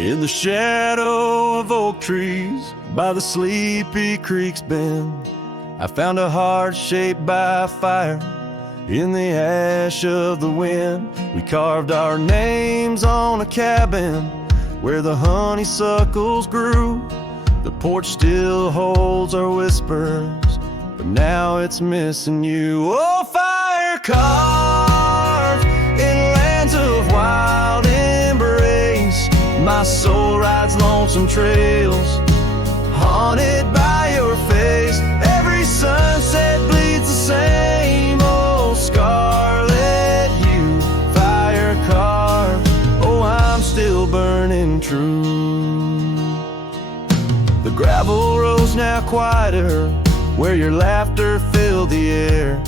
In the shadow of oak trees by the sleepy creek's bend, I found a heart shaped by fire in the ash of the wind. We carved our names on a cabin where the honeysuckles grew. The porch still holds our whispers, but now it's missing you. Oh, fire carved in lands of wild embrace, my soul rides lonesome trails, haunted by your face. Every sunset bleeds the same old scarlet hue. Fire carved, oh, I'm still burning true. The gravel road's now quieter, where your laughter filled the air.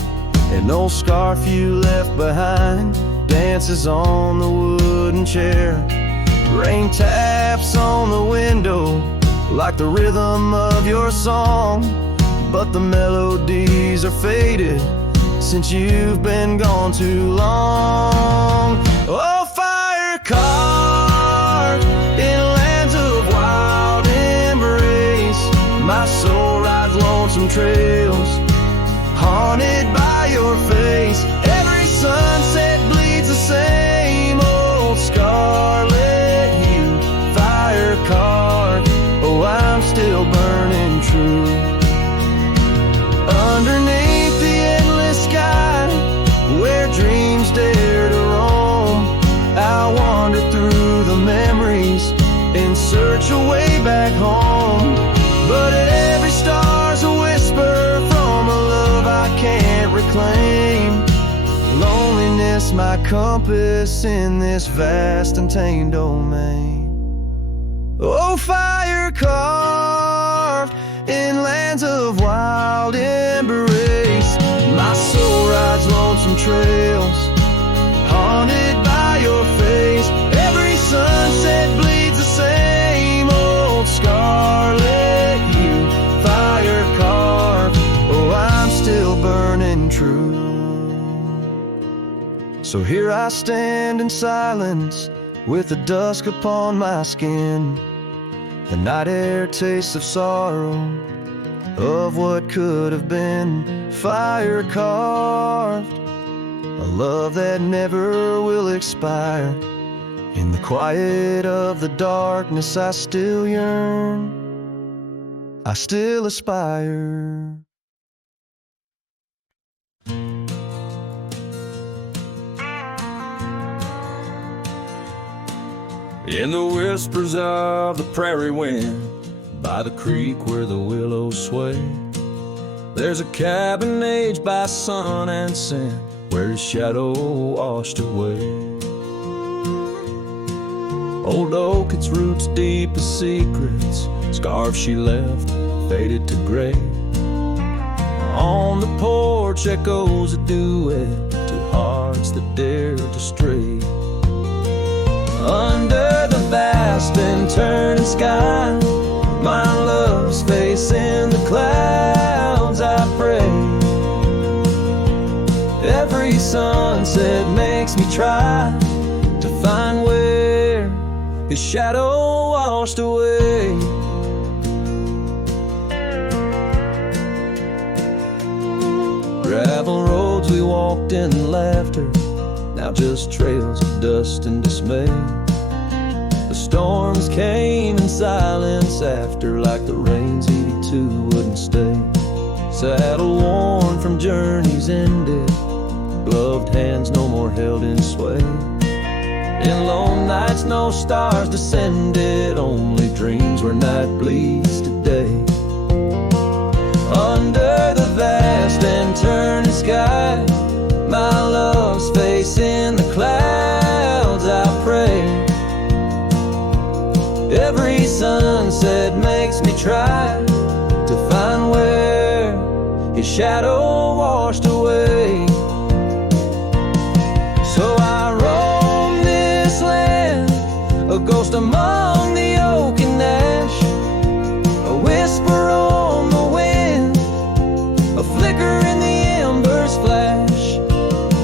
An old scarf you left behind dances on the wooden chair. Rain taps on the window like the rhythm of your song, but the melodies are faded since you've been gone too long. Oh, fire carved in lands of wild embrace, my soul rides lonesome trails, haunted by your face. Every sunset bleeds the same old scarlet hue. Fire carved, oh, I'm still burning true. Underneath the endless sky, where dreams dare to roam, I wander through the memories in search of way back home. But every star's a whisper from a love I can't reclaim. Loneliness my compass in this vast untamed domain. Oh, fire carved in lands of wild embrace, my soul rides lonesome trails, haunted by your face. Every sunset bleeds the same old scarlet hue. Fire carved, oh, I'm still burning true. So here I stand in silence with the dusk upon my skin. The night air tastes of sorrow, of what could have been. Fire carved, a love that never will expire. In the quiet of the darkness I still yearn, I still aspire. In the whispers of the prairie wind, by the creek where the willows sway, there's a cabin aged by sun and sand, where his shadow washed away. Old oak, its roots deep as secrets, scarf she left faded to gray. On the porch echoes a duet to hearts that dare to stray. Under the vast and turning sky, my love's face in the clouds, I pray. Every sunset makes me try to find where his shadow washed away. Gravel roads we walked in laughter, now just trails of dust and dismay. The storms came in silence after, like the rains he too wouldn't stay. Saddle worn from journeys ended, gloved hands no more held in sway. In lone nights no stars descended, only dreams where night bleeds today. Under the vast and turning sky, my love's face in the clouds, I pray. Every sunset makes me try to find where his shadow washed away. So I roam this land, a ghost among the oak and ash, a whisper on the wind, a flicker in the embers flash.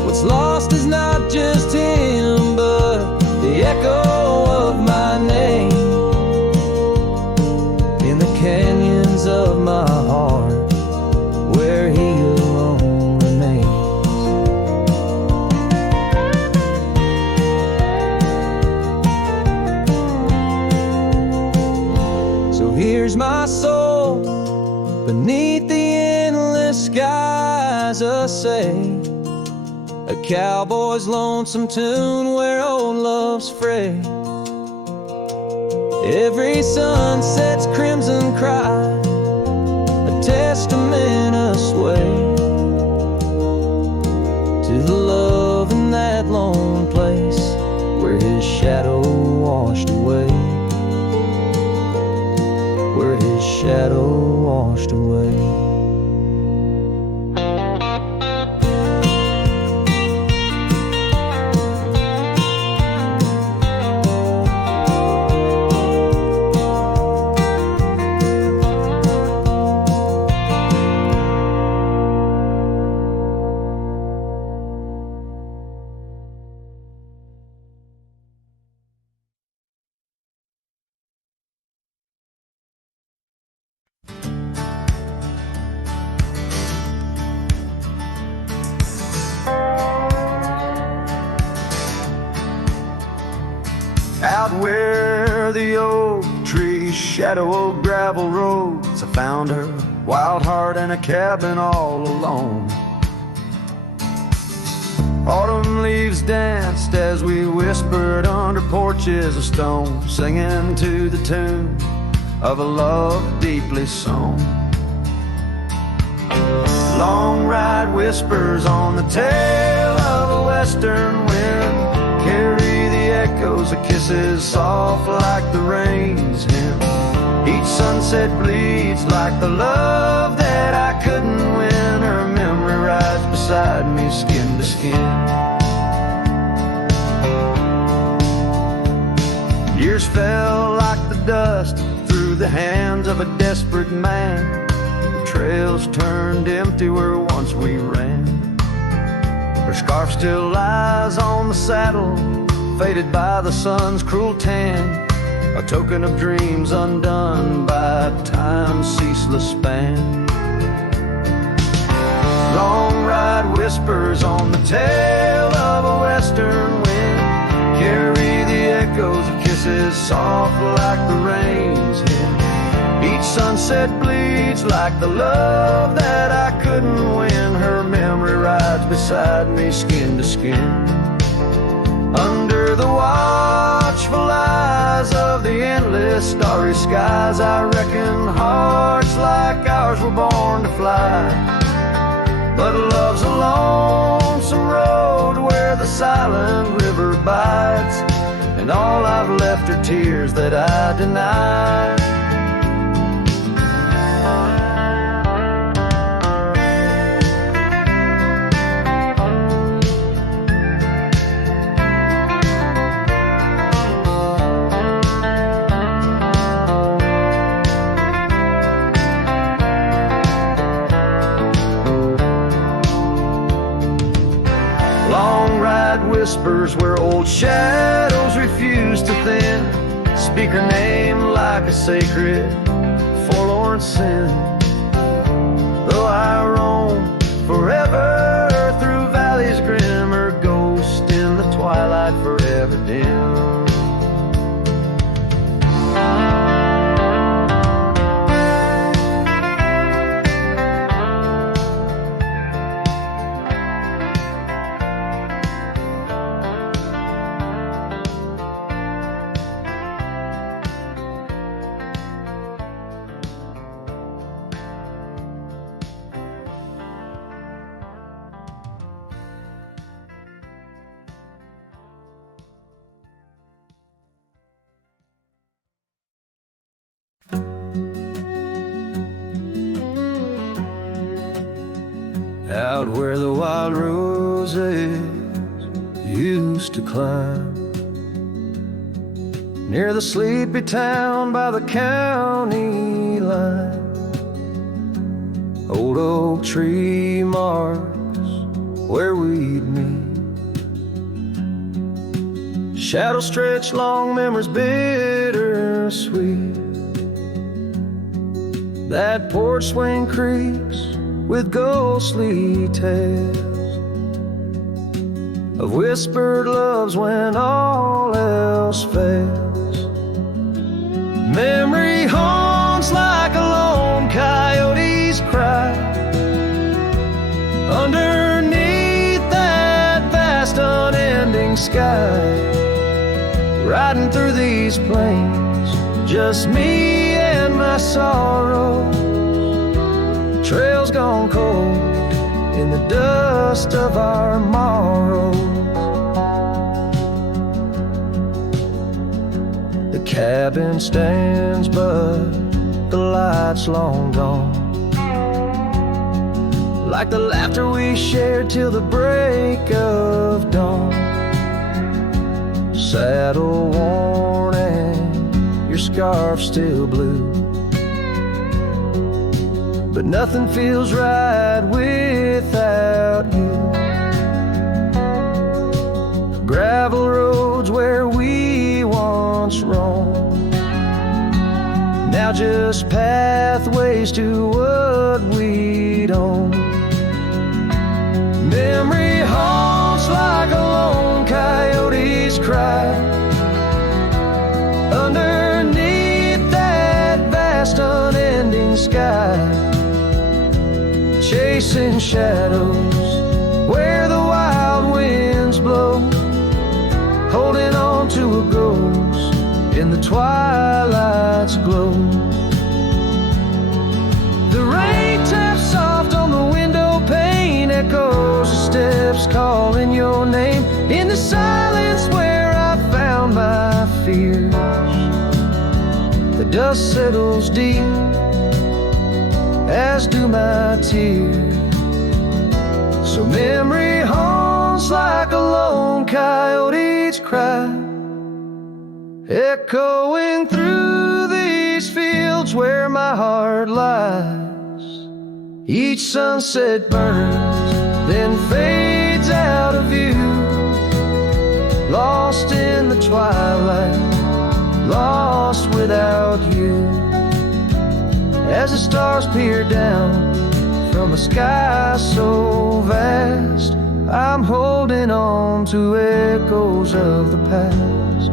What's lost is not just him, but the echo of my name. say, a cowboy's lonesome tune where old love's fray. Every sunset's crimson cry, a testament asway to the love in that lone place where his shadow washed away, where his shadow washed away. Out where the oak trees shadow old gravel roads, I found her, wild heart in a cabin all alone. Autumn leaves danced as we whispered under porches of stone, singing to the tune of a love deeply sown. Long ride whispers on the tail of a western wind carry the echoes of kisses soft like the rain's hymn. Each sunset bleeds like the love that I couldn't win. Her memory rides beside me skin to skin. Years fell like the dust through the hands of a desperate man. The trails turned empty where once we ran. Her scarf still lies on the saddle, faded by the sun's cruel tan, a token of dreams undone by time's ceaseless span. Long ride whispers on the tail of a western wind carry the echoes of kisses soft like the rain's hymn. Each sunset bleeds like the love that I couldn't win. Her memory rides beside me skin to skin. Under the watchful eyes of the endless starry skies, I reckon hearts like ours were born to fly. But love's a lonesome road where the silent river bites, and all I've left are tears that I deny. Whispers where old shadows refuse to thin, speak her name like a sacred, forlorn sin. Though I roam forever through valleys grim, her ghost in the twilight forever dim. Out where the wild roses used to climb, near the sleepy town by the county line, old oak tree marks where we'd meet. Shadows stretch long, memories bittersweet. That porch swing creaks with ghostly tales of whispered loves when all else fails. Memory haunts like a lone coyote's cry under sky, riding through these plains, just me and my sorrow. Trails gone cold in the dust of our morrows. The cabin stands, but the light's long gone, like the laughter we shared till the break of dawn. Saddle worn and your scarf still blue, but nothing feels right without you. Gravel roads where we once roamed, now just pathways to what we'd own. Memory haunts like a lone coyote's cry underneath that vast unending sky, chasing shadows where the wild winds blow, holding on to a ghost in the twilight's glow. The rain taps soft on the window pane, echoes of steps calling your name in the silence where I found my fears. The dust settles deep, as do my tears. So memory haunts like a lone coyote's cry, echoing through these fields where my heart lies. Each sunset burns, then fades out of view, lost in the twilight, lost without you. As the stars peer down from a sky so vast, I'm holding on to echoes of the past.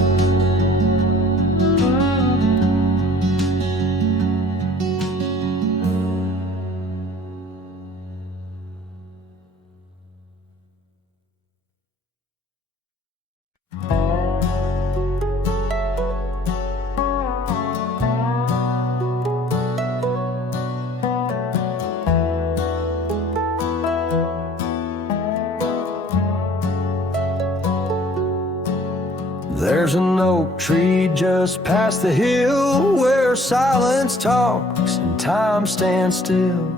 There's an oak tree just past the hill where silence talks and time stands still.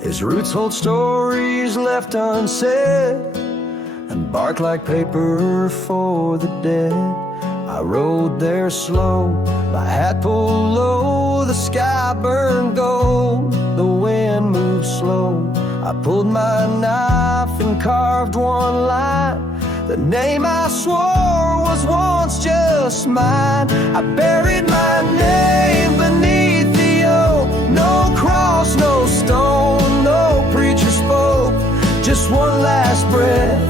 Its roots hold stories left unsaid and bark like paper for the dead. I rode there slow, my hat pulled low, the sky burned gold, the wind moved slow. I pulled my knife and carved one line, the name I swore was once just mine. I buried my name beneath the oak, no cross, no stone, no preacher spoke. Just one last breath,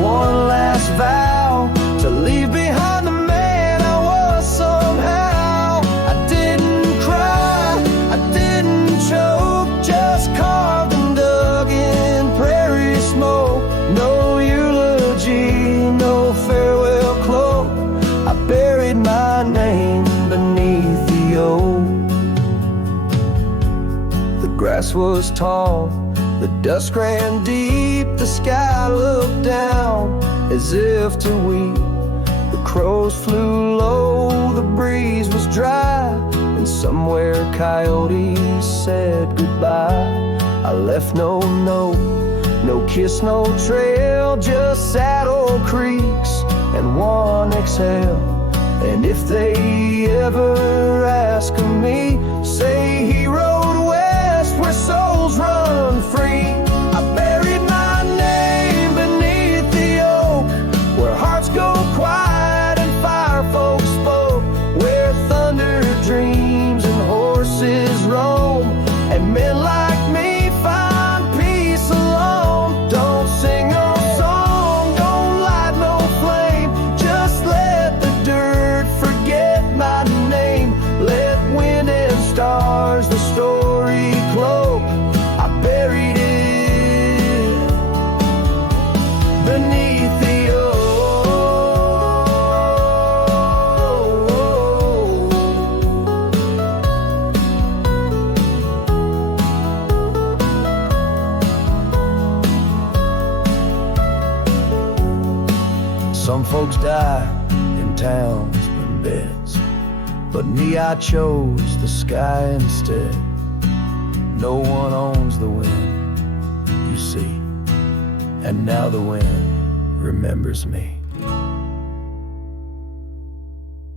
one last vow, to leave behind the man I was somehow. I didn't cry, I didn't choke, just carved and dug in prairie smoke. No eulogy, no farewell cloak, I buried my name beneath the oak. The grass was tall, the dust ran deep, the sky looked down as if to weep. The crows flew low, the breeze was dry, and somewhere coyotes said goodbye. I left no note, no kiss, no trail, just sad old creeks and one exhale. And if they ever ask of me, say he rode west where souls run free. I buried my name beneath the oak, where hearts go quiet and fire folks spoke, where thunder dreams and horses roam, and men like me find peace alone. Don't sing no song, don't light no flame, just let the dirt forget my name. Let wind and stars the story cloak, I buried it beneath the oak. Some folks die in towns with beds, but me, I chose the sky instead. No one owns the wind, you see, and now the wind remembers me.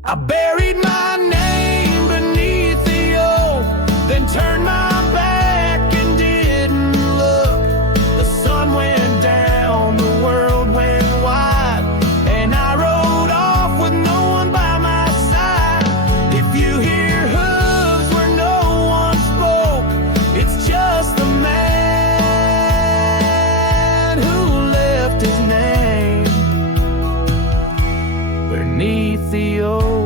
I buried my name beneath the oak, then turned my back and didn't look. The sun went down, the world went wide, and I rode off with no one by my side. If you hear hooves where no one spoke, it's just the man who left his name beneath the oak.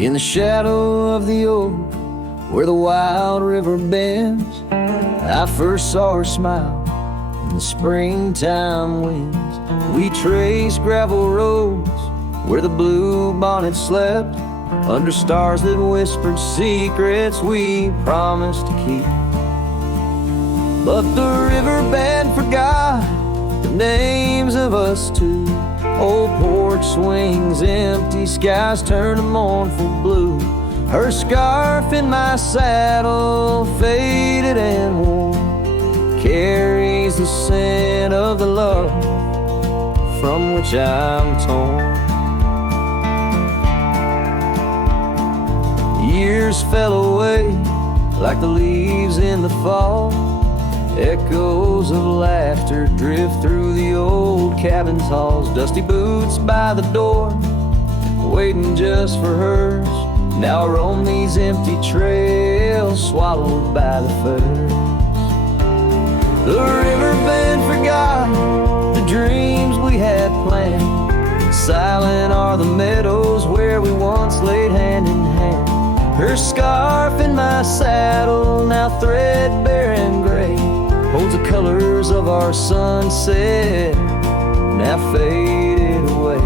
In the shadow of the oak, where the wild river bends, I first saw her smile in the springtime winds. We traced gravel roads where the blue bonnet slept, under stars that whispered secrets we promised to keep. But the river band forgot the names of us two. Old porch swings empty, skies turn to mournful blue. Her scarf in my saddle, faded and worn, carries the scent of the love from which I'm torn. Years fell away like the leaves in the fall. Echoes of laughter drift through the old cabin's halls. Dusty boots by the door, waiting just for hers. Now I roam these empty trails, swallowed by the furs. The riverbend forgot the dreams we had planned. Silent are the meadows where we once laid hand in hand. Her scarf in my saddle, now threadbare and gray, holds the colors of our sunset, now faded away.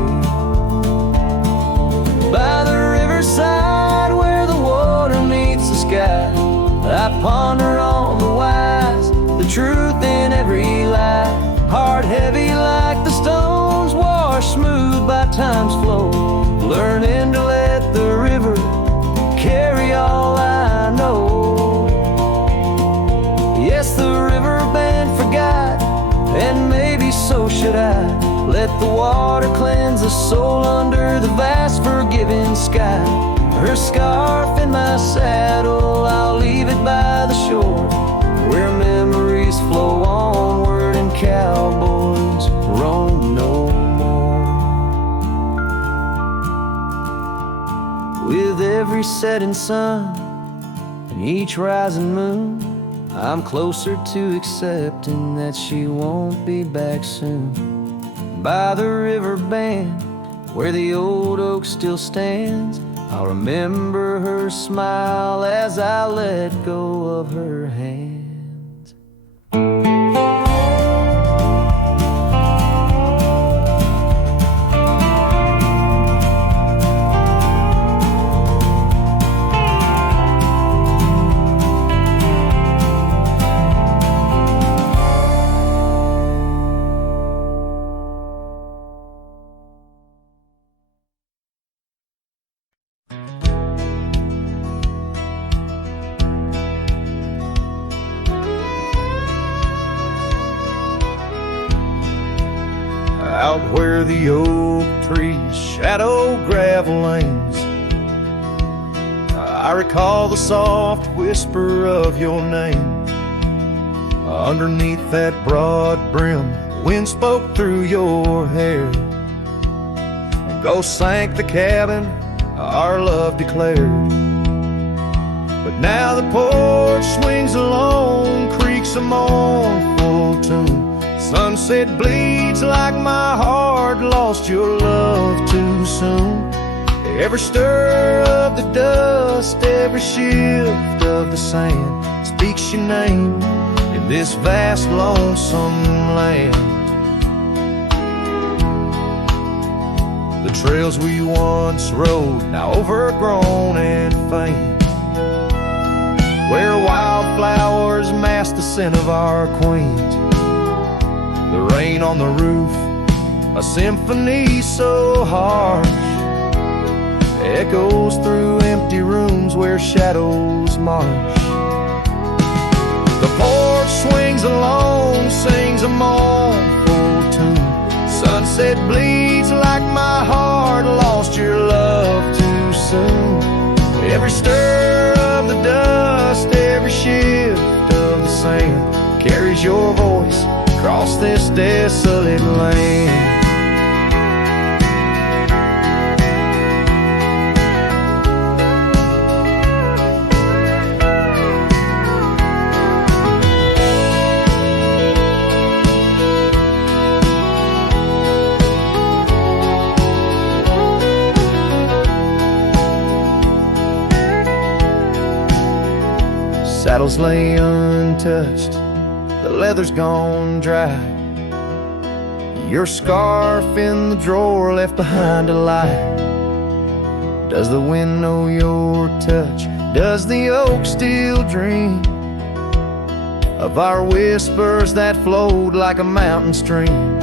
By the riverside where the water meets the sky, I ponder on the wise, the truth in every lie. Heart heavy like the stones washed smooth by time's flow, learning to let the river carry all I know. Yes, the riverband forgot, and maybe so should I. Let the water cleanse the soul under the vast forgiving sky. Her scarf in my saddle, I'll leave it by the shore, where memories flow onward and cowboys roam no more. With every setting sun and each rising moon, I'm closer to accepting that she won't be back soon. By the river band, where the old oak still stands, I'll remember her smile as I let go of her hands. Out where the oak trees shadow gravel lanes, I recall the soft whisper of your name. Underneath that broad brim, wind spoke through your hair, and ghosts sank the cabin our love declared. But now the porch swings alone, creaks a moan sunset bleeds like my heart lost your love too soon. Every stir of the dust, every shift of the sand speaks your name in this vast lonesome land. The trails we once rode, now overgrown and faint, where wildflowers mask the scent of our queens. The rain on the roof, a symphony so harsh, echoes through empty rooms where shadows march. The porch swings alone, sings a mournful tune. Sunset bleeds like my heart lost your love too soon. Every stir of the dust, every shift of the sand carries your voice across this desolate land. Saddles lay untouched, the leather's gone dry. Your scarf in the drawer left behind to lie. Does the wind know your touch? Does the oak still dream of our whispers that flowed like a mountain stream?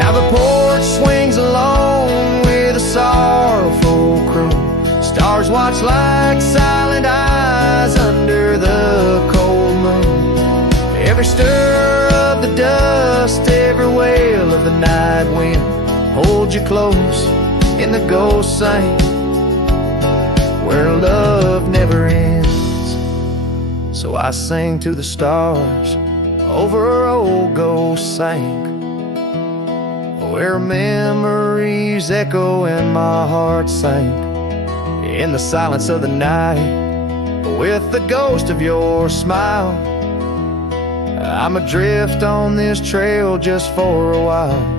Now the porch swings alone with a sorrowful croon. Stars watch like silent eyes under the cold moon. Every stir of the dust, every wail of the night wind holds you close in the ghost sing where love never ends. So I sing to the stars over old ghost sank, where memories echo and my heart sank in the silence of the night. With the ghost of your smile, I'm adrift on this trail just for a while.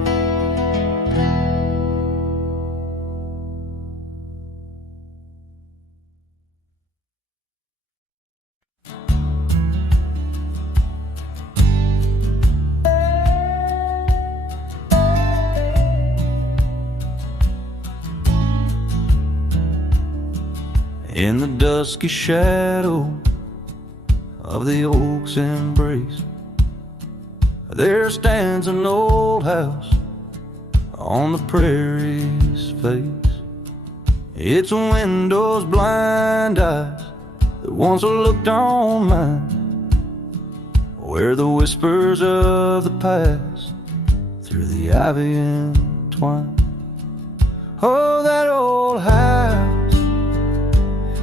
In the dusky shadow of the oak's embrace, there stands an old house on the prairie's face. Its windows blind eyes that once looked on mine, where the whispers of the past through the ivy entwine. Oh, that old house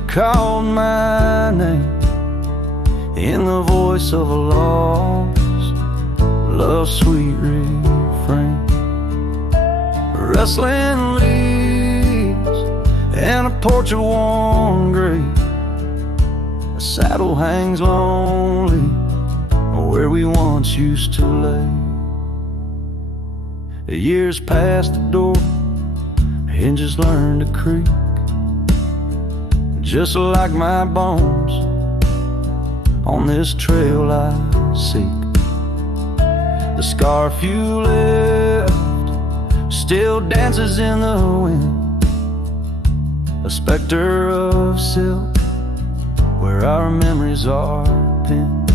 called my name in the voice of a lost love's sweet refrain. Rustling leaves and a porch of worn grape, a saddle hangs lonely where we once used to lay. The years past the door, hinges learn to creak, just like my bones on this trail I seek. The scarf you left still dances in the wind, a specter of silk where our memories are pinned.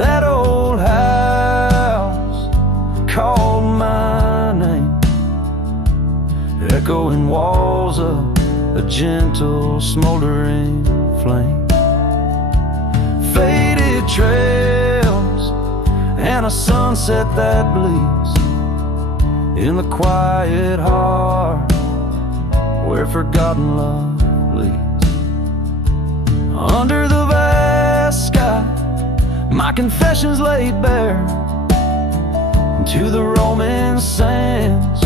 That old house called my name, echoing walls of a gentle smoldering flame. Faded trails and a sunset that bleeds in the quiet heart where forgotten love leads. Under the vast sky, my confessions laid bare to the roaming sands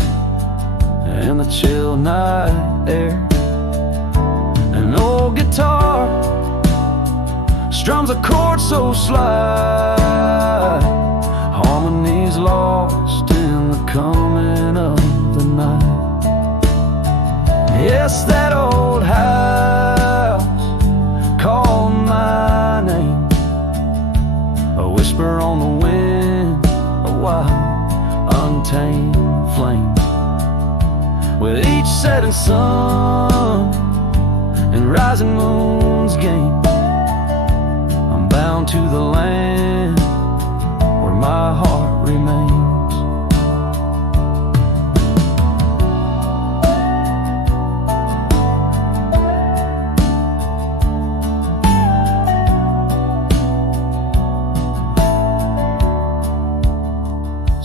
and the chill night air. An old guitar strums a chord so sly, harmonies lost in the coming of the night. Yes, that old house called my name, a whisper on the wind, a wild, untamed flame. With each setting sun and rising moon's game, I'm bound to the land where my heart remains.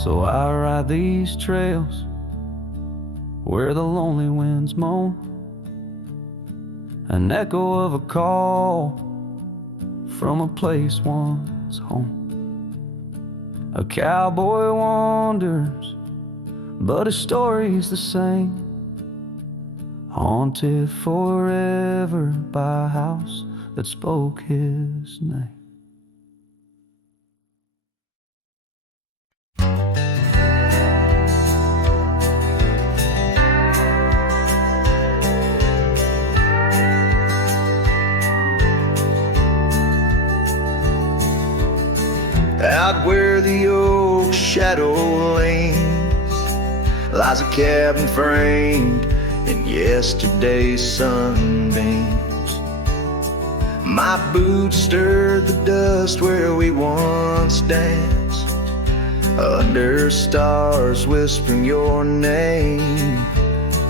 So I ride these trails where the lonely winds moan, an echo of a call from a place once home. A cowboy wanders, but his story's the same, haunted forever by a house that spoke his name. Out where the oak shadow lays lies a cabin framed in yesterday's sunbeams. My boots stirred the dust where we once danced, under stars whispering your name,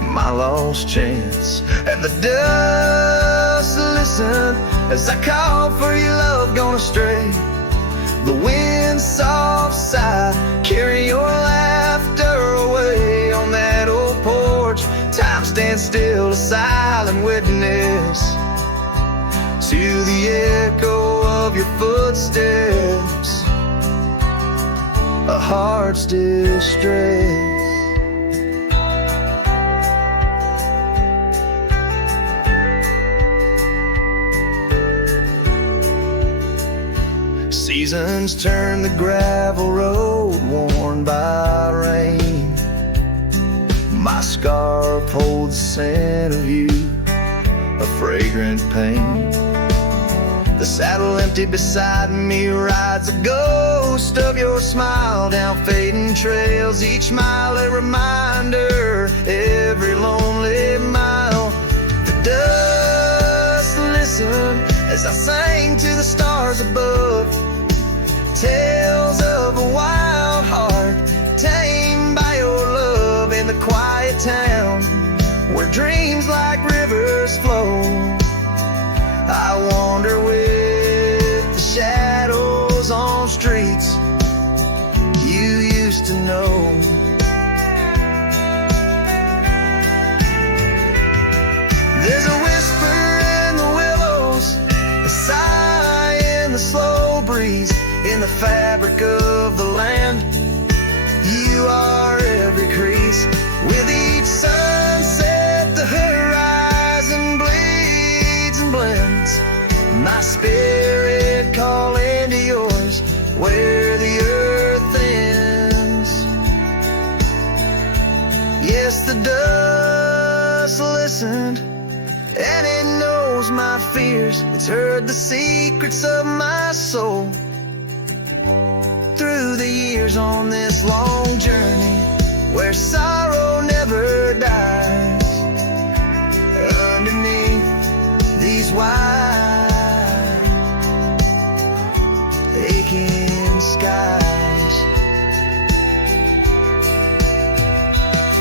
my lost chance. And the dust listened as I called for your love gone astray. The wind's soft sigh carry your laughter away. On that old porch, time stands still, a silent witness to the echo of your footsteps, a heart's distress. Seasons turn the gravel road worn by rain. My scarf holds the scent of you, a fragrant pain. The saddle empty beside me rides a ghost of your smile down fading trails. Each mile a reminder, every lonely mile. The dust listened as I sang to the stars above, tales of a wild heart tamed by your love. In the quiet town where dreams like rivers flow, I wander with the shadows on streets you used to know. There's a whisper in the willows, a sigh in the slow breeze, in the fabric of the land. You are every crease. With each sunset the horizon bleeds and blends, my spirit calling to yours where the earth ends. Yes, the dust listened and it knows my fears. It's heard the secrets of my soul through the years on this long journey where sorrow never dies. Underneath these wide aching skies,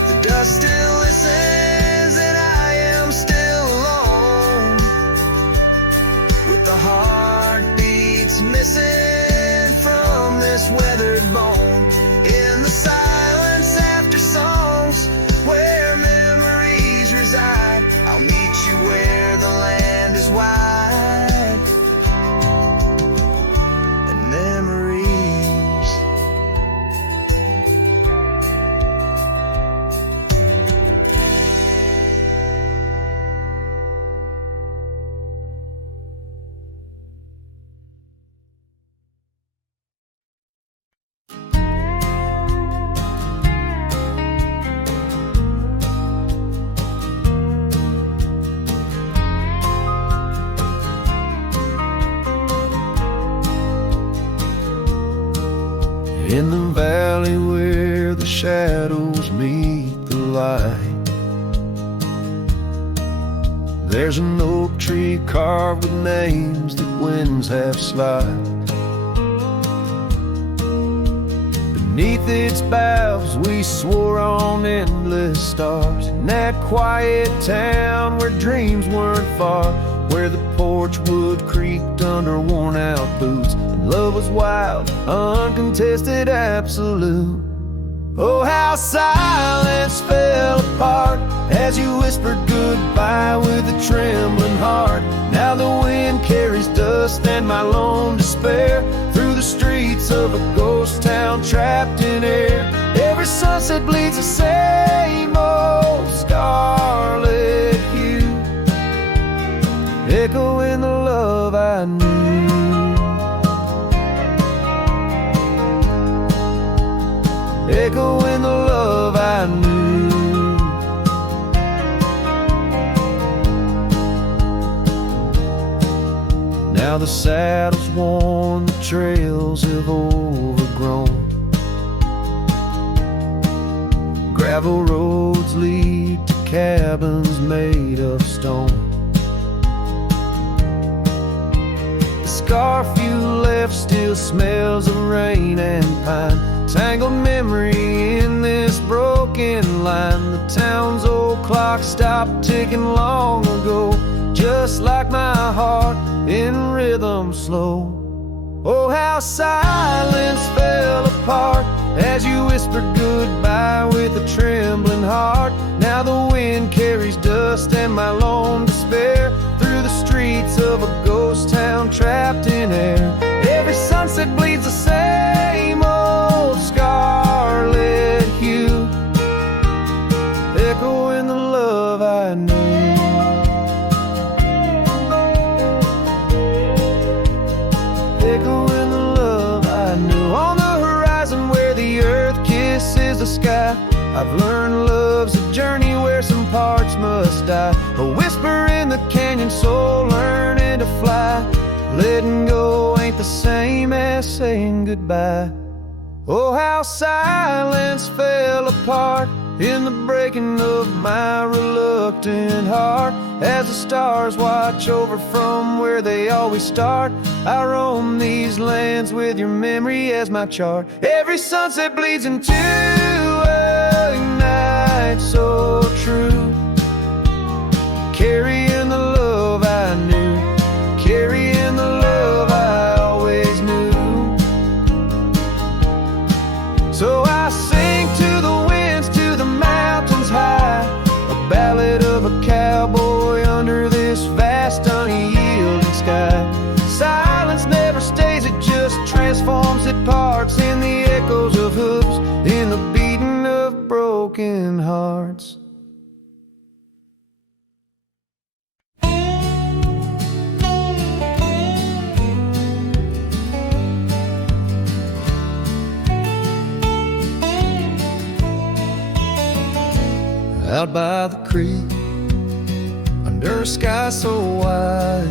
the dust still listens and I am still alone, with the heartbeats missing from this weathered bone. In the silence after songs where memories reside, I'll meet you where the land is wide and memories. in the valley where the shadows meet the light. There's an oak tree carved with names that winds have slide. Beneath its boughs we swore on endless stars, in that quiet town where dreams weren't far, where the porch wood creaked under worn out boots, and love was wild, uncontested, absolute. Oh, how silence fell apart as you whispered goodbye with a trembling heart. Now the wind carries dust and my lone despair through the streets of a ghost town trapped in air. Every sunset bleeds the same old scarlet hue, echoing the love I knew. Echoing the love I knew. Now the saddle's worn, the trails have overgrown. Gravel roads lead to cabins made of stone. The scarf you left still smells of rain and pine, tangled memory in this broken line. The town's old clock stopped ticking long ago, just like my heart in rhythm slow. Oh, how silence fell apart as you whispered goodbye with a trembling heart. Now the wind carries dust and my lone despair through the streets of a ghost town trapped in air. Every sunset bleeds the same old scarlet hue, echoing the love I knew. Echoing the love I knew. On the horizon where the earth kisses the sky, I've learned love's a journey where some parts must die. A whisper in the canyon, soul learning to fly. Letting go ain't the same as saying goodbye. Oh, how silence fell apart in the breaking of my reluctant heart, as the stars watch over from where they always start. I roam these lands with your memory as my chart. Every sunset bleeds into a night so true, carrying the love I knew, carrying the love I always knew. So I sing to the winds, to the mountains high, a ballad of a cowboy under this vast unyielding sky. Silence never stays, it just transforms, it parts in the echoes of hooves, in the beating of broken hearts. Out by the creek, under a sky so wide,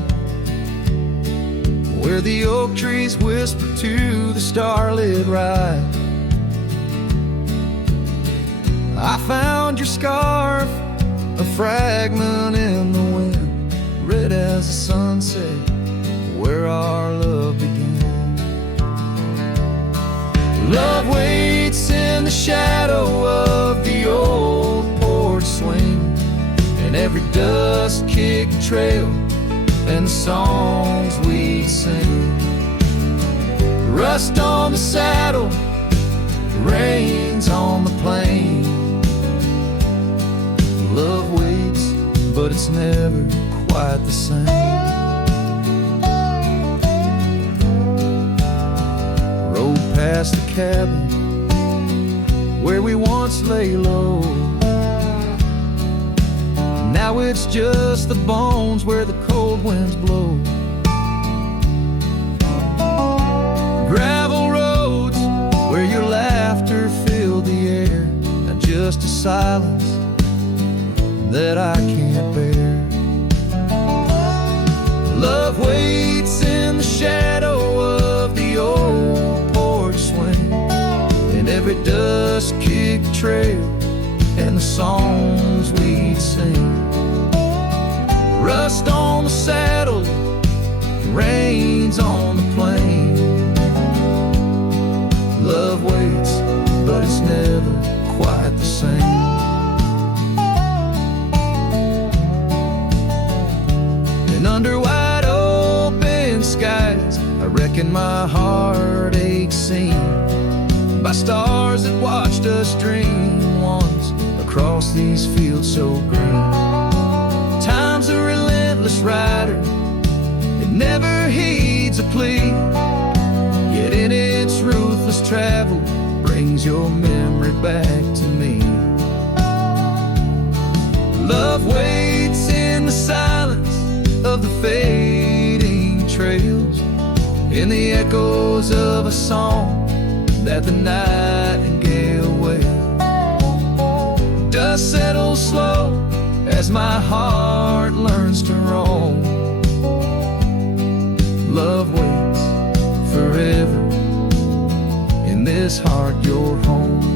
where the oak trees whisper to the starlit ride, I found your scarf, a fragment in the wind, red as the sunset, where our love began. Love waits in the shadow of the old porch swing, and every dust-kicked trail and the songs we'd sing. Rust on the saddle, rains on the plain. Love waits, but it's never quite the same. Rode past the cabin where we once lay low. Now it's just the bones where the cold winds blow. Gravel roads where your laughter filled the air, not just a silence that I can't bear. Love waits in the shadow of the old porch swing, pick the trail and the songs we'd sing. Rust on the saddle, rains on the plain. Love waits, but it's never quite the same. And under wide open skies, I reckon my heart aches seen by stars that watched us dream once across these fields so green. Time's a relentless rider, it never heeds a plea, yet in its ruthless travel brings your memory back to me. Love waits in the silence of the fading trails, in the echoes of a song that the nightingale wails. Dust settles slow as my heart learns to roam. Love waits forever in this heart, your home.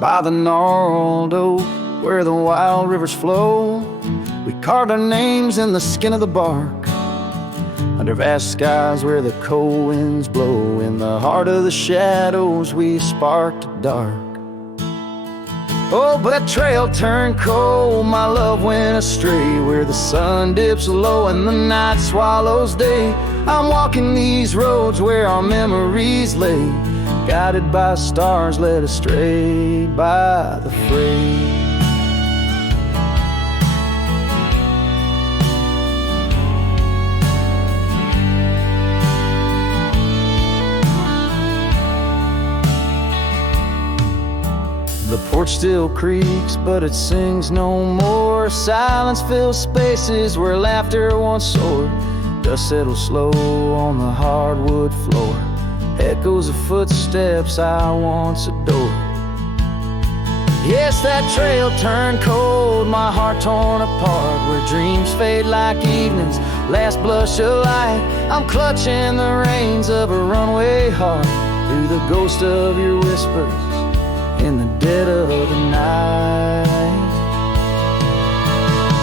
By the gnarled oak where the wild rivers flow, we carved our names in the skin of the bark. Under vast skies where the cold winds blow, in the heart of the shadows we sparked a dark. Oh, but that trail turned cold, my love went astray, where the sun dips low and the night swallows day. I'm walking these roads where our memories lay, guided by stars led astray by the fray. The porch still creaks, but it sings no more. Silence fills spaces where laughter once soared. Dust settles slow on the hardwood floor, echoes of footsteps I once adored. Yes, that trail turned cold, my heart torn apart, where dreams fade like evening's last blush of light. I'm clutching the reins of a runaway heart, through the ghost of your whispers in the dead of the night.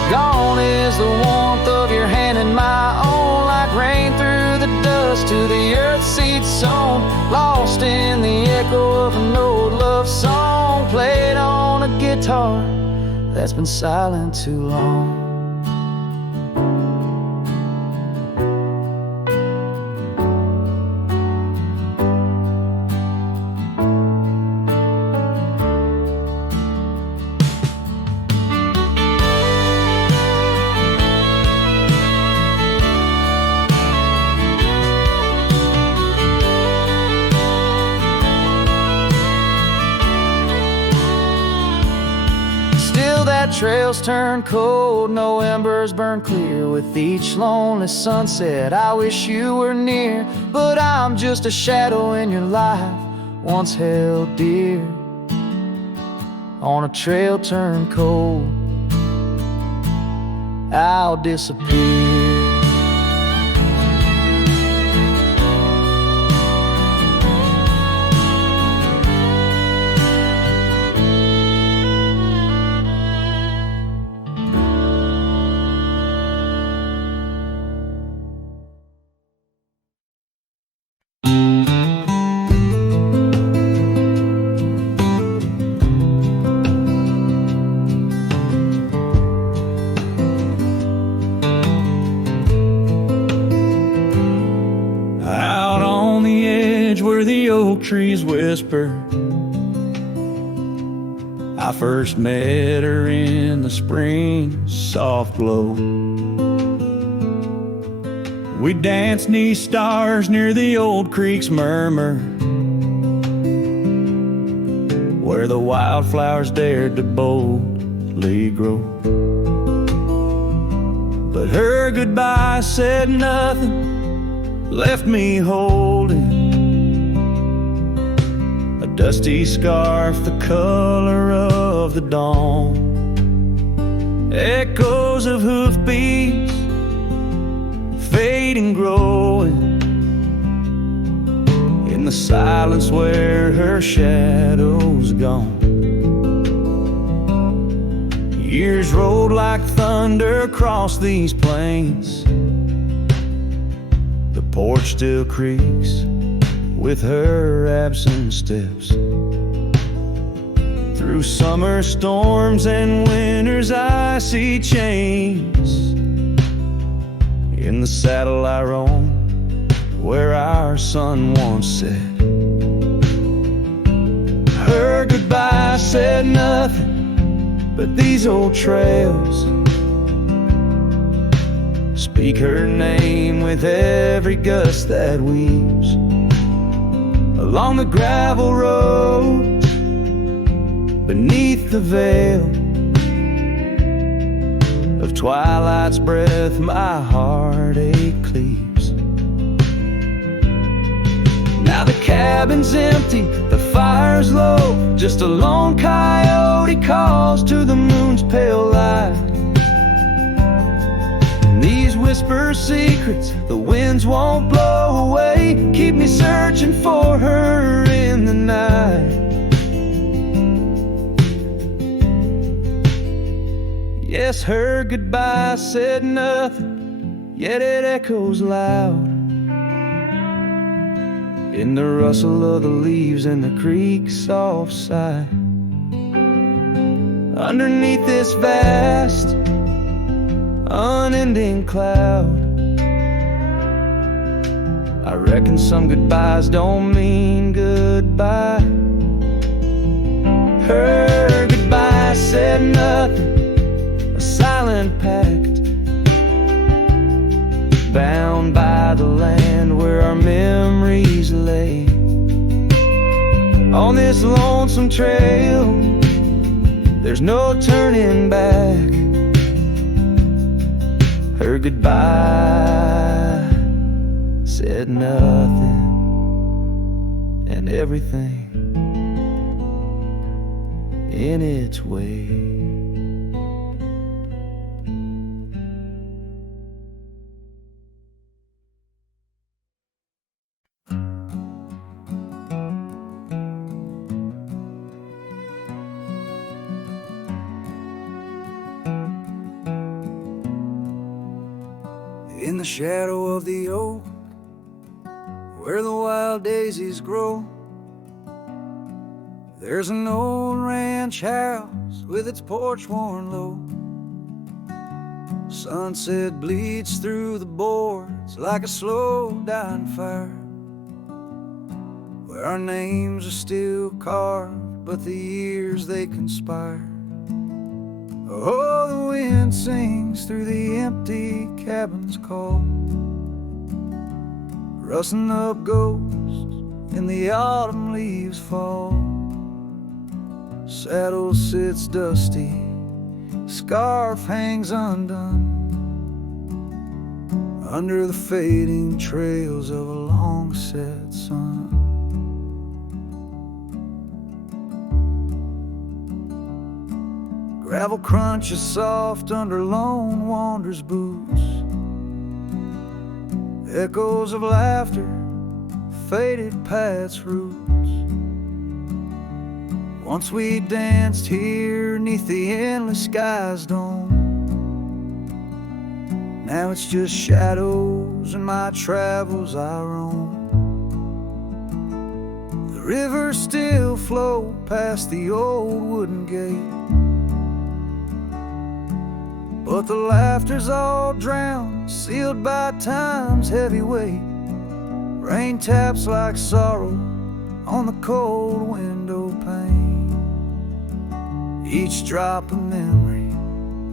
Gone is the warmth of your hand in my own, like rain through the dust to the earth seed sown. Lost in the echo of an old love song, played on a guitar that's been silent too long. Trails turn cold, no embers burn clear. With each lonely sunset, I wish you were near. But I'm just a shadow in your life, once held dear. On a trail turned cold, I'll disappear. Trees whisper, I first met her in the spring soft glow, We danced 'neath stars near the old creek's murmur, where the wildflowers dared to boldly grow. But her goodbye said nothing, left me holding a dusty scarf the color of the dawn. Echoes of hoofbeats, fading, growing in the silence where her shadow's gone. Years rolled like thunder across these plains. The porch still creaks with her absent steps. Through summer storms and winter's icy chains, in the saddle I roam where our sun once set. Her goodbye said nothing, but these old trails speak her name with every gust that weaves along the gravel road beneath the veil of twilight's breath. My heartache cleaves. Now the cabin's empty, the fire's low, just a lone coyote calls to the moon's pale light. And these whisper secrets the winds won't blow away, keep me searching for her in the night. Yes, her goodbye said nothing, yet it echoes loud in the rustle of the leaves and the creek's soft sigh. Underneath this vast, unending cloud, I reckon some goodbyes don't mean goodbye. Her goodbye said nothing, a silent pact, bound by the land where our memories lay. On this lonesome trail, there's no turning back. Her goodbye said nothing, and everything in its way. In the shadow of the oak, where the wild daisies grow, there's an old ranch house with its porch worn low. Sunset bleeds through the boards like a slow dying fire, where our names are still carved, but the years they conspire. Oh, the wind sings through the empty cabin's call, rustling up ghosts in the autumn leaves fall. Saddle sits dusty, scarf hangs undone, under the fading trails of a long set sun. Gravel crunches soft under lone wanderer's boots, echoes of laughter faded paths roots. Once we danced here neath the endless sky's dome, now it's just shadows and my travels I roam. The rivers still flow past the old wooden gate, but the laughter's all drowned, sealed by time's heavy weight. Rain taps like sorrow on the cold window pane. Each drop a memory,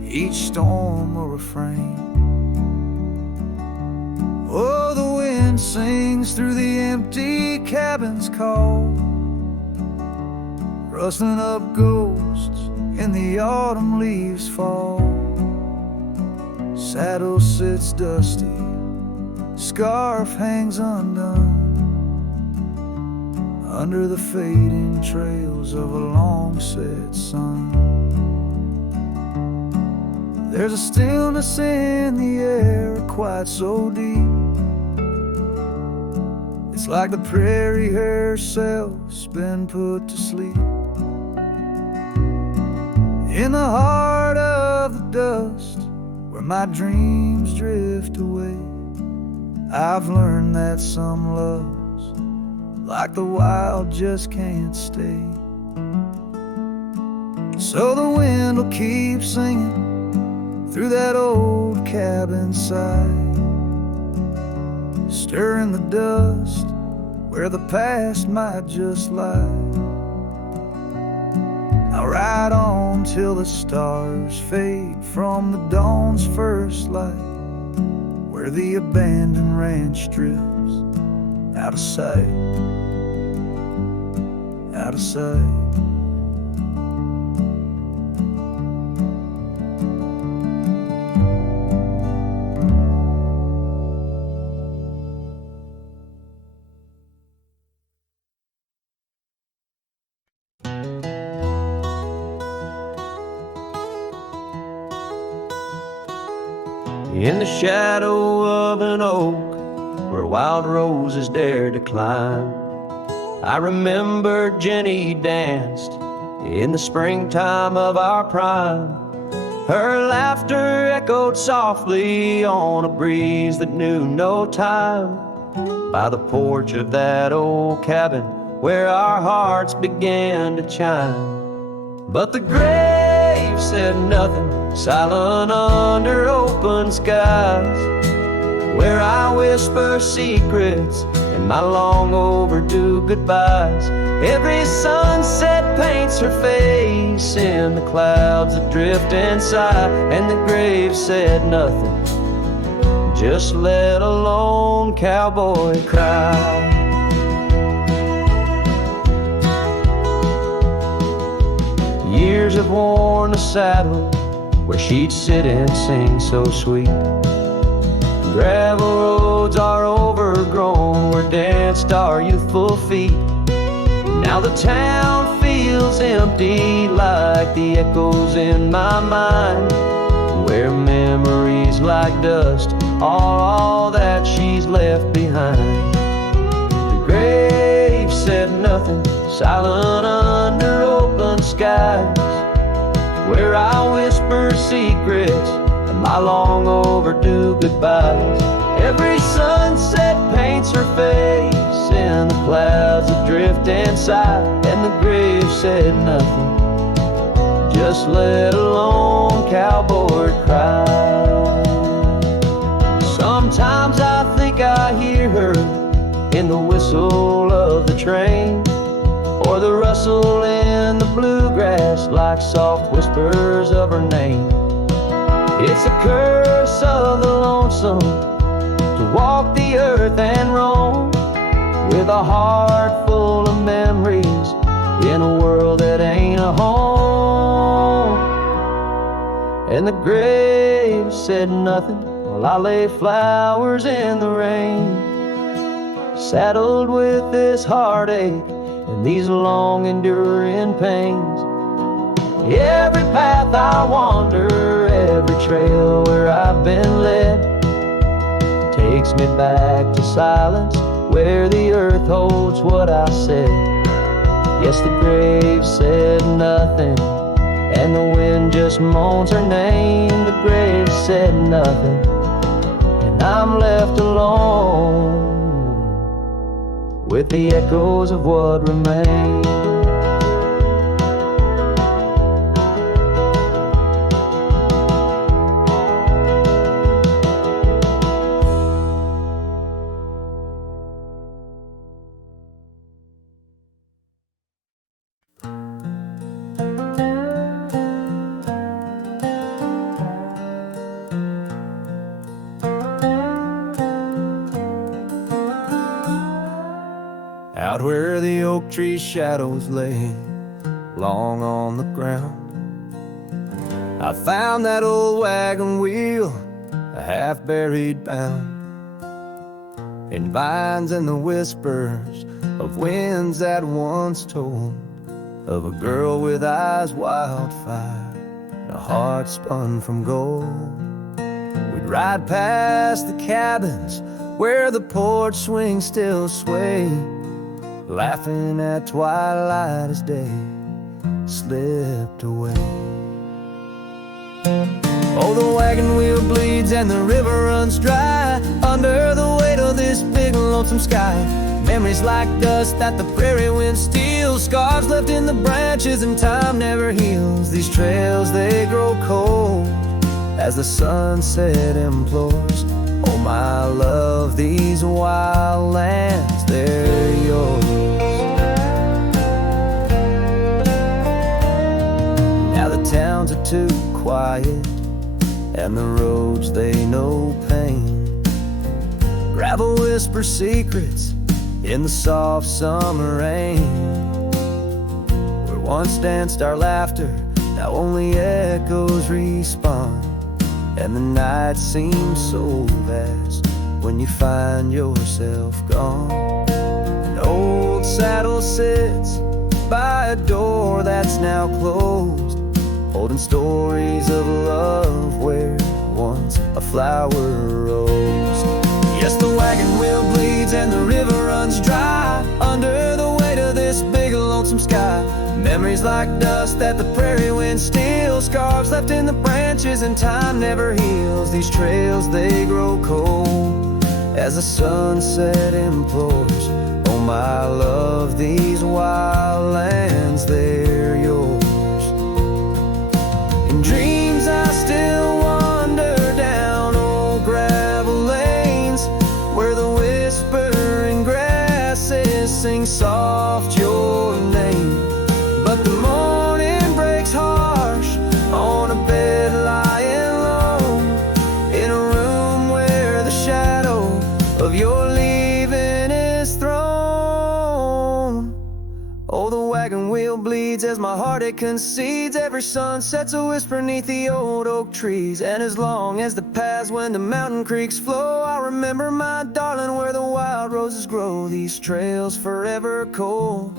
each storm a refrain. Oh, wind sings through the empty cabin's call, rustling up ghosts in the autumn leaves fall. Saddle sits dusty, scarf hangs undone, under the fading trails of a long-set sun. There's a stillness in the air, quite so deep. It's like the prairie herself's been put to sleep. In the heart of the dust, where my dreams drift away, I've learned that some loves, like the wild, just can't stay. So the wind will keep singing through that old cabin side, stirring the dust where the past might just lie. I'll ride on till the stars fade from the dawn's first light, where the abandoned ranch drifts out of sight, out of sight. In the shadow of an oak where wild roses dare to climb, I remember Jenny danced in the springtime of our prime. Her laughter echoed softly on a breeze that knew no time, by the porch of that old cabin where our hearts began to chime. But the grave said nothing, silent under open skies, where I whisper secrets and my long overdue goodbyes. Every sunset paints her face in the clouds that drift inside, and the grave said nothing, just let a lone cowboy cry. Years have worn the saddle where she'd sit and sing so sweet. Gravel roads are overgrown where danced our youthful feet. Now the town feels empty like the echoes in my mind, where memories like dust are all that she's left behind. The grave said nothing, silent under open skies, where I whisper secrets and my long overdue goodbyes. Every sunset paints her face in the clouds that drift inside, and the grave said nothing, just let a lone cowboy cry. Sometimes I think I hear her in the whistle of the train, or the rustle in the bluegrass like soft whispers of her name. It's a curse of the lonesome to walk the earth and roam, with a heart full of memories in a world that ain't a home. And the grave said nothing while I lay flowers in the rain, saddled with this heartache and these long enduring pains. Every path I wander, every trail where I've been led, takes me back to silence where the earth holds what I said. Yes, the grave said nothing, and the wind just moans her name. The grave said nothing, and I'm left alone with the echoes of what remains. out where the oak tree shadows lay long on the ground. I found that old wagon wheel, a half-buried bound, in vines and the whispers of winds that once told of a girl with eyes wildfire and a heart spun from gold. We'd ride past the cabins where the porch swings still sway, laughing at twilight as day slipped away. Oh, the wagon wheel bleeds and the river runs dry under the weight of this big lonesome sky. Memories like dust that the prairie wind steals, scars left in the branches and time never heals. These trails, they grow cold as the sunset implores. Oh, my love, these wild lands, they're yours. Now the towns are too quiet and the roads, they know pain. Gravel whispers secrets in the soft summer rain. Where once danced our laughter, now only echoes respond. And the night seems so vast when you find yourself gone. An old saddle sits by a door that's now closed, holding stories of love where once a flower rose. Yes, the wagon wheel bleeds and the river runs dry under the weight of this big lonesome sky. Memories like dust that the prairie wind steals, scars left in the branches and time never heals. These trails, they grow cold as the sunset implores. Oh, my love, these wild lands, they're yours. In dreams I still wander down old gravel lanes where the whispering grasses sing soft your name. But the morning breaks harsh on a bed lying low in a room where the shadow of your leaving is thrown. Oh, the wagon wheel bleeds as my heart it concedes. Every sunset's a whisper neath the old oak trees. And as long as the paths when the mountain creeks flow, I'll remember my darling where the wild roses grow. These trails forever cold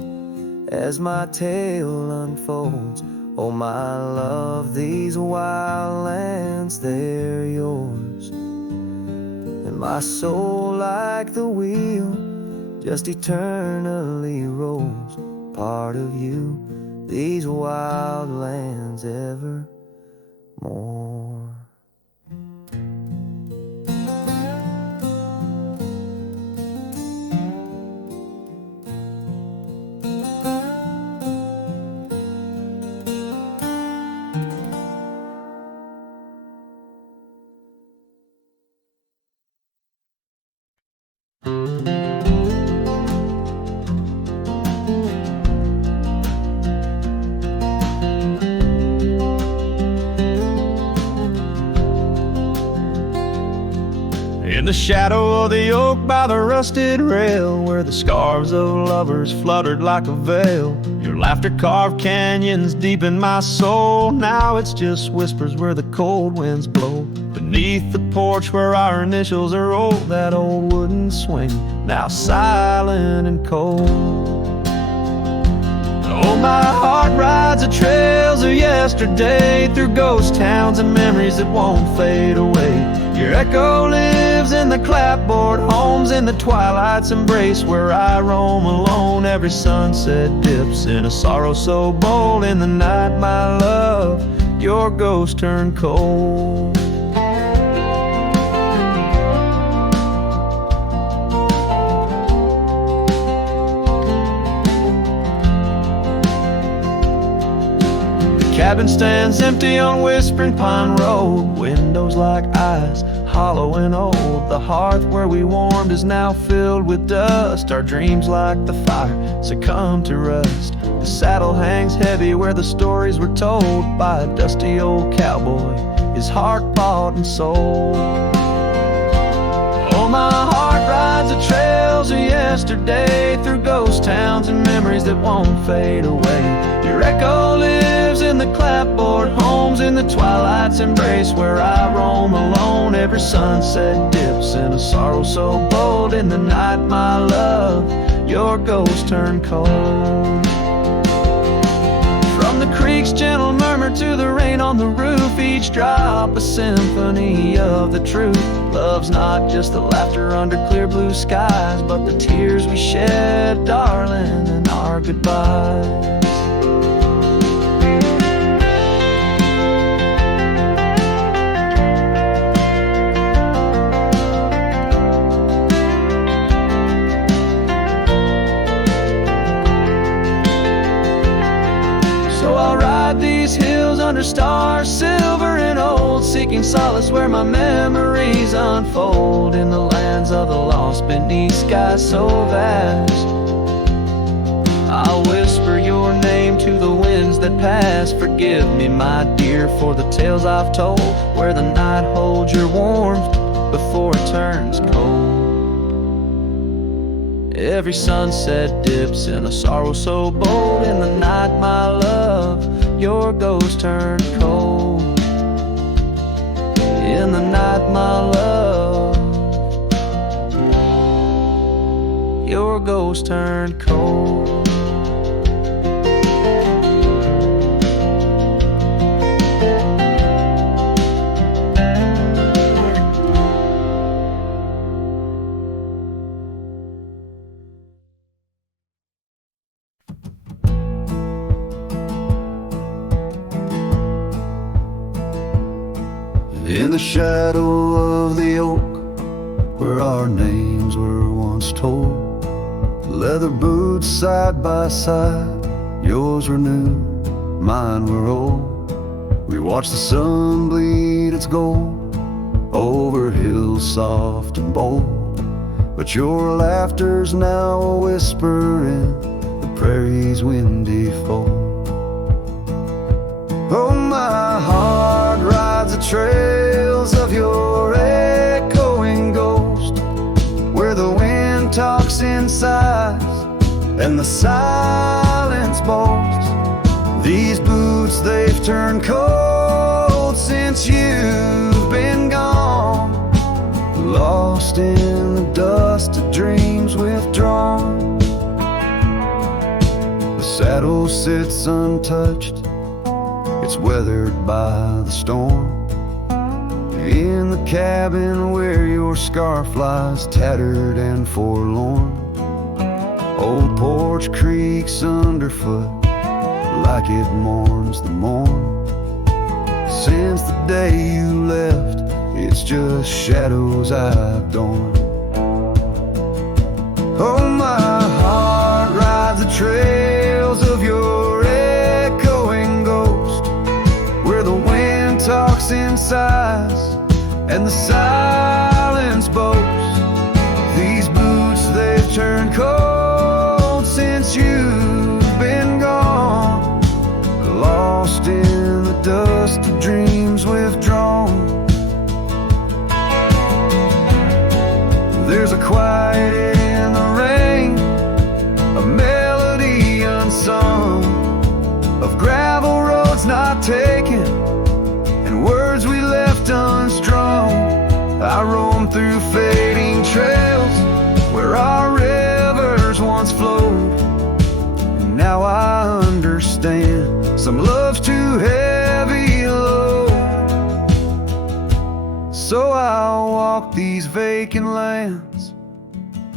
as my tale unfolds. Oh, my love, these wild lands, they're yours. And my soul like the wheel just eternally rolls, part of you, these wild lands evermore. In the shadow of the oak by the rusted rail, where the scarves of lovers fluttered like a veil, your laughter carved canyons deep in my soul. Now it's just whispers where the cold winds blow. Beneath the porch where our initials are rolled, that old wooden swing, now silent and cold. Oh, my heart rides the trails of yesterday, through ghost towns and memories that won't fade away. Your echo lives in the clapboard homes, in the twilight's embrace where I roam alone. Every sunset dips in a sorrow so bold. In the night, my love, your ghost turned cold. Cabin stands empty on Whispering Pine Road, windows like eyes, hollow and old. The hearth where we warmed is now filled with dust. Our dreams like the fire succumb to rust. The saddle hangs heavy where the stories were told by a dusty old cowboy, his heart bought and sold. Oh, my heart rides the trails of yesterday through ghost towns and memories that won't fade away. Your echo lives in the clapboard homes, in the twilight's embrace where I roam alone. Every sunset dips in a sorrow so bold. In the night, my love, your ghost turned cold. From the creek's gentle murmur to the rain on the roof, each drop a symphony of the truth. Love's not just the laughter under clear blue skies, but the tears we shed, darling, in our goodbyes. Hills under stars, silver and old, seeking solace where my memories unfold. In the lands of the lost, beneath skies so vast, I'll whisper your name to the winds that pass. Forgive me, my dear, for the tales I've told, where the night holds your warmth before it turns cold. Every sunset dips in a sorrow so bold. In the night, my love, your ghost turned cold. In the night, my love, your ghost turned cold. In the shadow of the oak, where our names were once told, leather boots side by side, yours were new, mine were old. We watched the sun bleed its gold over hills soft and bold, but your laughter's now a whisper in the prairie's windy fold. Oh, my heart rides the trails of your echoing ghost, where the wind talks in sighs and the silence boasts. These boots, they've turned cold since you've been gone, lost in the dust of dreams withdrawn. The saddle sits untouched, it's weathered by the storm. In the cabin where your scarf lies tattered and forlorn, old porch creaks underfoot like it mourns the morn. Since the day you left, it's just shadows I've dorn. Oh, my heart rides the trails of your echoing ghost, where the wind talks in sighs and the silence boasts. These boots, they've turned cold since you've been gone, lost in the dust of dreams withdrawn. There's a quiet in the rain, a melody unsung, of gravel roads not taken and words we left unstrung. I roam through fading trails where our rivers once flowed, and now I understand some love's too heavy a load. So I'll walk these vacant lands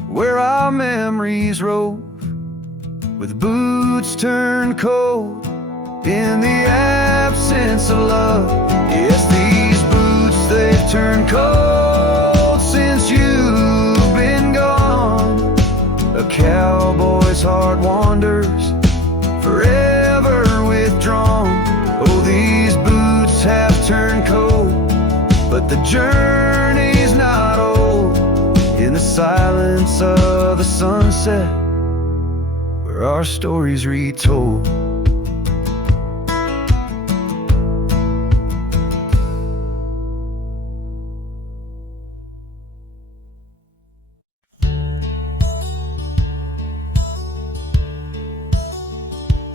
where our memories rove, with boots turned cold in the absence of love. Yes, these boots, they've turned cold since you've been gone. A cowboy's heart wanders, forever withdrawn. Oh, these boots have turned cold, but the journey's not old. In the silence of the sunset, where our stories retold.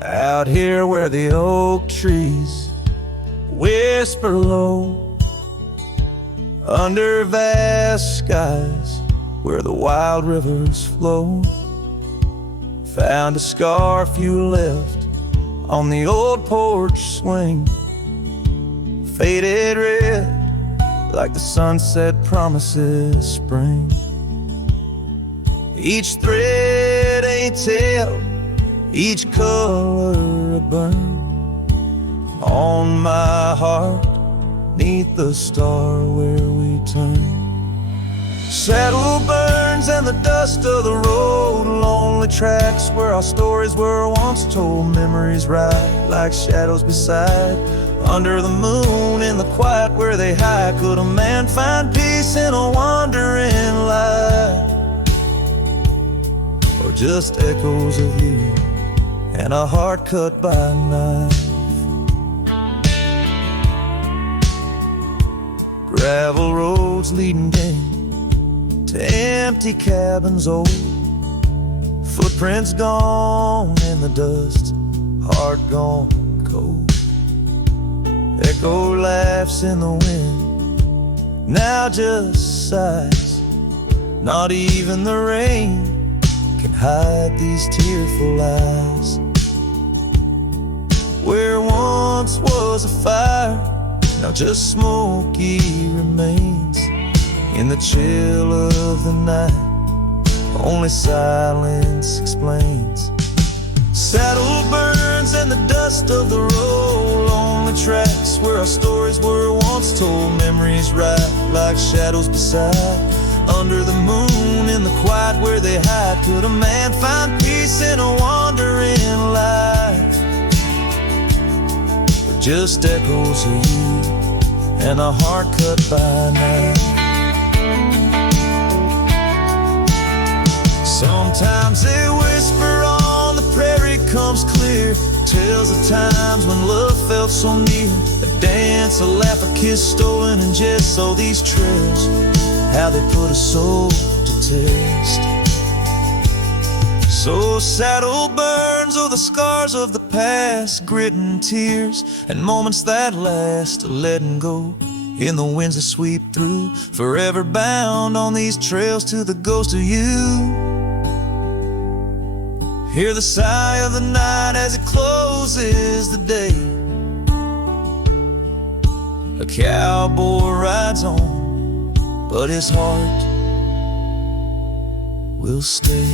Out here where the oak trees whisper low, under vast skies where the wild rivers flow, found a scarf you left on the old porch swing, faded red like the sunset promises spring. Each thread a tale, each color a burn on my heart, 'neath the star where we turn. Saddle burns and the dust of the road, lonely tracks where our stories were once told. Memories ride like shadows beside, under the moon in the quiet where they hide. Could a man find peace in a wandering light, or just echoes of you and a heart cut by a knife? Gravel roads leading game to empty cabins old, footprints gone in the dust, heart gone cold. Echo laughs in the wind, now just sighs. Not even the rain can hide these tearful eyes. Where once was a fire, now just smoky remains. In the chill of the night, only silence explains. Saddle burns and the dust of the road, lonely tracks where our stories were once told. Memories ride like shadows beside, under the moon in the quiet where they hide. Could a man find peace in a wandering life, or just echoes of you and a heart cut by night? Sometimes they whisper on the prairie comes clear, tales of times when love felt so near. A dance, a laugh, a kiss stolen in jest. So these trails, how they put a soul to test. So saddle burns, oh the scars of the past, grit and tears, and moments that last, a letting go in the winds that sweep through. Forever bound on these trails to the ghost of you. Hear the sigh of the night as it closes the day. A cowboy rides on, but his heart will stay.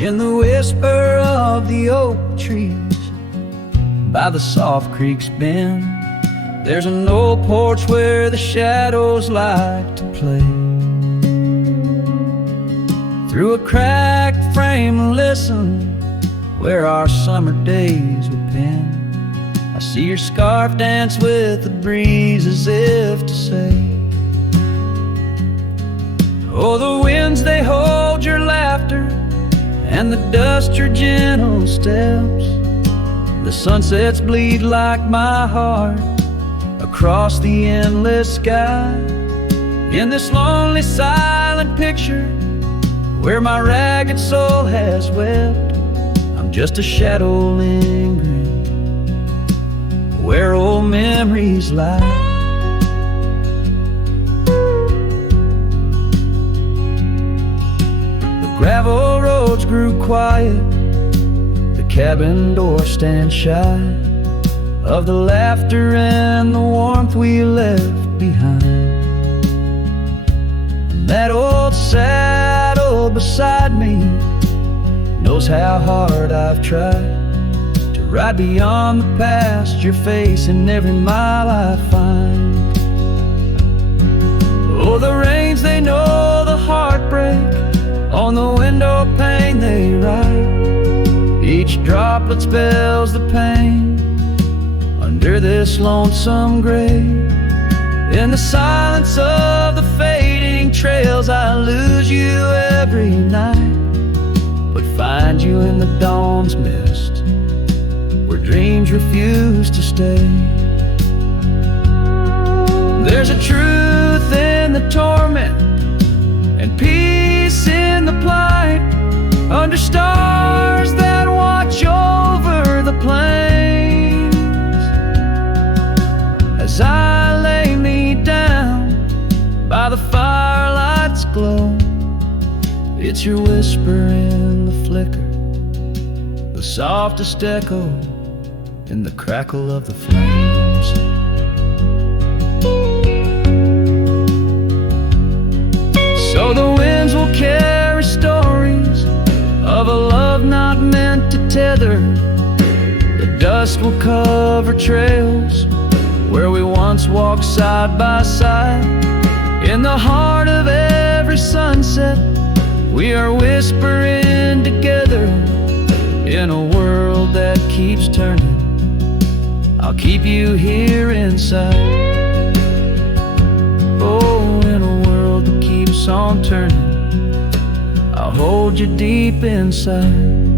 In the whisper of the oak trees by the soft creek's bend, there's an old porch where the shadows like to play. Through a cracked frame listen where our summer days were penned. I see your scarf dance with the breeze as if to say, oh, the winds they hold your laughter, and the dust your gentle steps. The sunsets bleed like my heart across the endless sky. In this lonely silent picture where my ragged soul has wept, I'm just a shadow lingering where old memories lie. Gravel roads grew quiet, the cabin door stands shy of the laughter and the warmth we left behind. And that old saddle beside me knows how hard I've tried to ride beyond the past, your face in every mile I find. Oh, the rains, they know the heartbreak, on the window pane they write. Each droplet spells the pain under this lonesome grave. In the silence of the fading trails, I lose you every night, but find you in the dawn's mist, where dreams refuse to stay. There's a truth in the torment and peace in the plight, under stars that watch over the plains. As I lay me down by the firelight's glow, it's your whisper in the flicker, the softest echo in the crackle of the flames. So the winds will carry stories of a love not meant to tether. The dust will cover trails where we once walked side by side. In the heart of every sunset, we are whispering together. In a world that keeps turning, I'll keep you here inside. Oh, in a world that keeps on turning, I'll hold you deep inside.